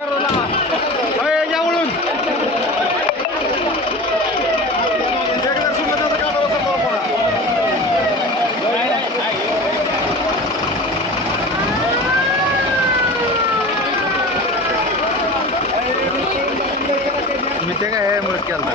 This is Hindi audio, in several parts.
मी ते काय मदत केला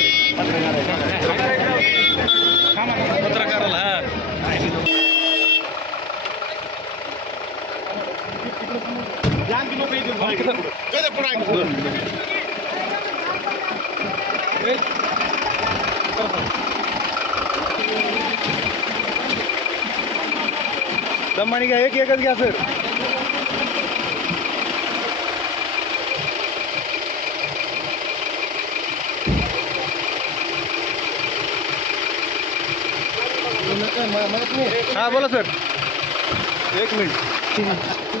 दमानी घ्या एक एकच घ्या सर हा बोला सर एक मिनिट।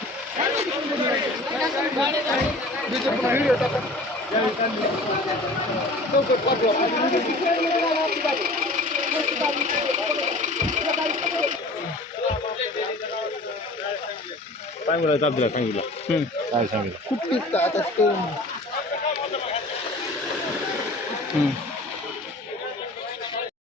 सांगितलं चालतं सांगितलं काय सांगितलं हम्म.